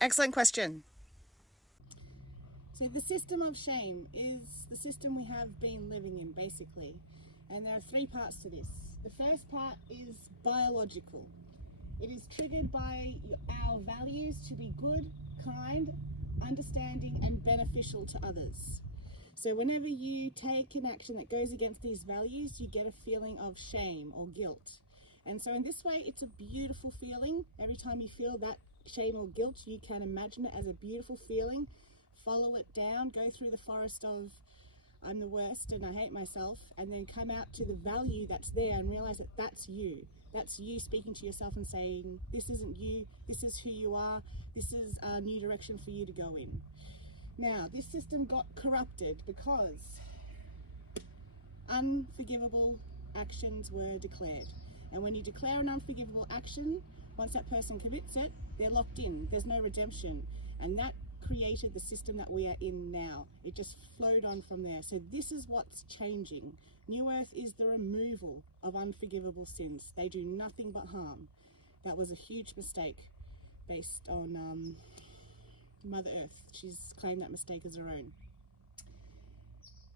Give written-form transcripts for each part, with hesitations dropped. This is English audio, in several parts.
Excellent question. So the system of shame is the system we have been living in, basically. And there are three parts to this. The first part is biological. It is triggered by our values to be good, kind, understanding, and beneficial to others. So whenever you take an action that goes against these values, you get a feeling of shame or guilt. And so in this way, it's a beautiful feeling. Every time you feel that shame or guilt, you can imagine it as a beautiful feeling. Follow it down, go through the forest of I'm the worst and I hate myself, and then come out to the value that's there and realize that that's you. That's you speaking to yourself and saying, this isn't you, this is who you are, this is a new direction for you to go in. Now, this system got corrupted because unforgivable actions were declared. And when you declare an unforgivable action, once that person commits it, they're locked in. There's no redemption. And that created the system that we are in now. It just flowed on from there. So this is what's changing. New Earth is the removal of unforgivable sins. They do nothing but harm. That was a huge mistake based on Mother Earth. She's claimed that mistake as her own.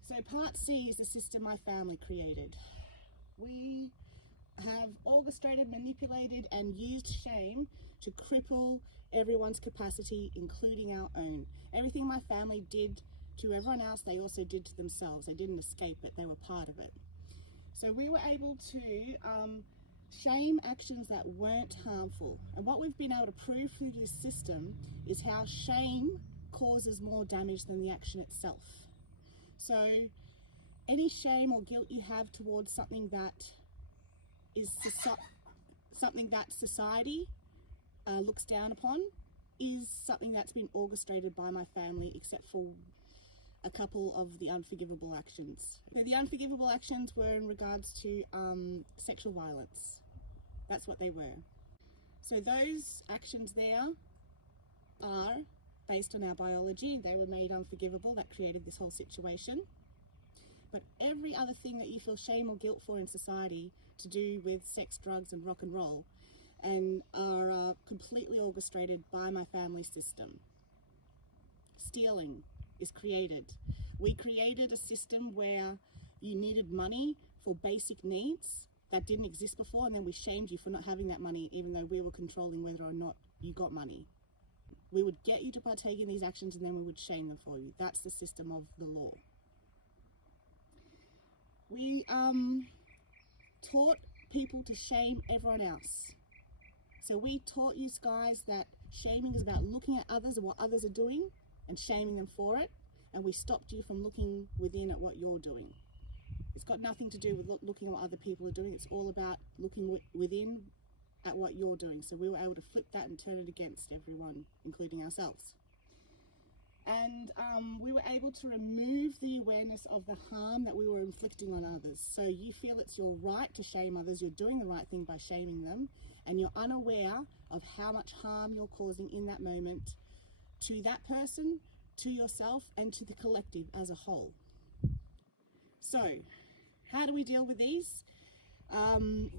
So part C is the system my family created. We have orchestrated, manipulated, and used shame to cripple everyone's capacity, including our own. Everything my family did to everyone else, they also did to themselves. They didn't escape it, they were part of it. So we were able to shame actions that weren't harmful. And what we've been able to prove through this system is how shame causes more damage than the action itself. So any shame or guilt you have towards something that is something that society looks down upon is something that's been orchestrated by my family, except for a couple of the unforgivable actions. So the unforgivable actions were in regards to sexual violence. That's what they were. So those actions there are based on our biology. They were made unforgivable. That created this whole situation. But every other thing that you feel shame or guilt for in society to do with sex, drugs, and rock and roll, and are completely orchestrated by my family system. Stealing is created. We created a system where you needed money for basic needs that didn't exist before, and then we shamed you for not having that money, even though we were controlling whether or not you got money. We would get you to partake in these actions, and then we would shame them for you. That's the system of the law. We taught people to shame everyone else. So we taught you guys that shaming is about looking at others and what others are doing and shaming them for it. And we stopped you from looking within at what you're doing. It's got nothing to do with looking at what other people are doing. It's all about looking within at what you're doing. So we were able to flip that and turn it against everyone, including ourselves. And we were able to remove the awareness of the harm that we were inflicting on others. So you feel it's your right to shame others, you're doing the right thing by shaming them, and you're unaware of how much harm you're causing in that moment to that person, to yourself, and to the collective as a whole. So, how do we deal with these? The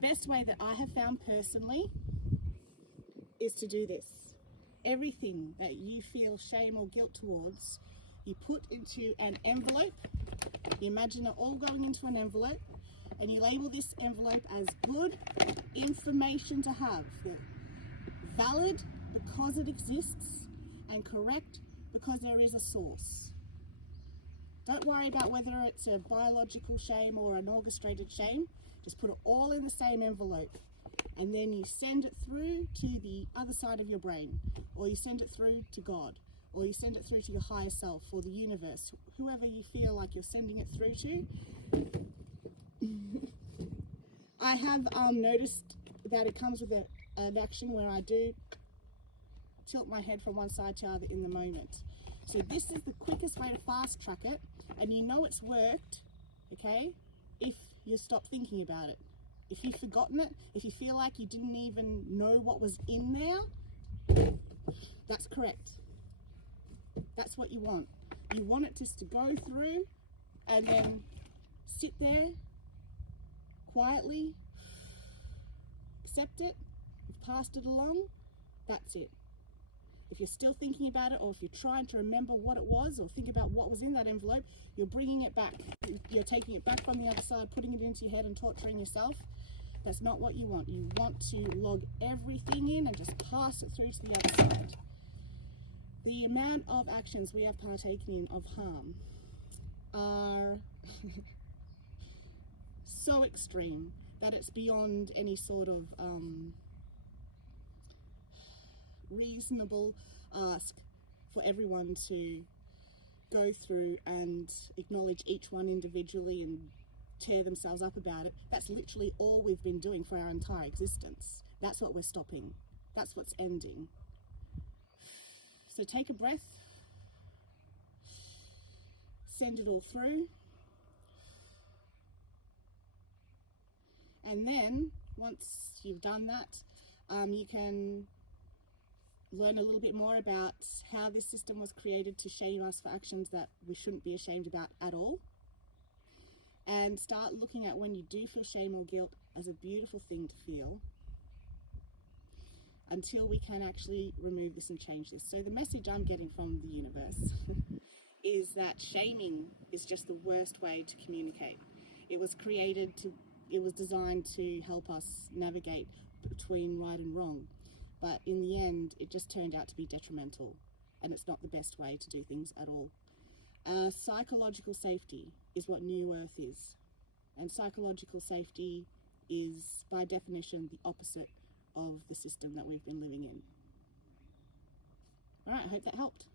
best way that I have found personally is to do this. Everything that you feel shame or guilt towards, you put into an envelope. You imagine it all going into an envelope, and you label this envelope as good information to have. Valid because it exists, and correct because there is a source. Don't worry about whether it's a biological shame or an orchestrated shame. Just put it all in the same envelope. And then you send it through to the other side of your brain, or you send it through to God, or you send it through to your higher self or the universe, whoever you feel like you're sending it through to. I have noticed that it comes with an action where I do tilt my head from one side to the other in the moment. So this is the quickest way to fast track it, and you know it's worked, okay, if you stop thinking about it. If you've forgotten it, if you feel like you didn't even know what was in there, that's correct. That's what you want. You want it just to go through and then sit there quietly, accept it, you've passed it along, that's it. If you're still thinking about it, or if you're trying to remember what it was, or think about what was in that envelope, you're bringing it back. You're taking it back from the other side, putting it into your head and torturing yourself. That's not what you want. You want to log everything in and just pass it through to the other side. The amount of actions we have partaken in of harm are so extreme that it's beyond any sort of reasonable ask for everyone to go through and acknowledge each one individually and tear themselves up about it. That's literally all we've been doing for our entire existence. That's what we're stopping. That's what's ending. So take a breath, send it all through, and then once you've done that, you can learn a little bit more about how this system was created to shame us for actions that we shouldn't be ashamed about at all, and start looking at when you do feel shame or guilt as a beautiful thing to feel, until we can actually remove this and change this. So the message I'm getting from the universe is that shaming is just the worst way to communicate. It was designed to help us navigate between right and wrong. But in the end, it just turned out to be detrimental, and it's not the best way to do things at all. Psychological safety is what New Earth is. And psychological safety is, by definition, the opposite of the system that we've been living in. All right, I hope that helped.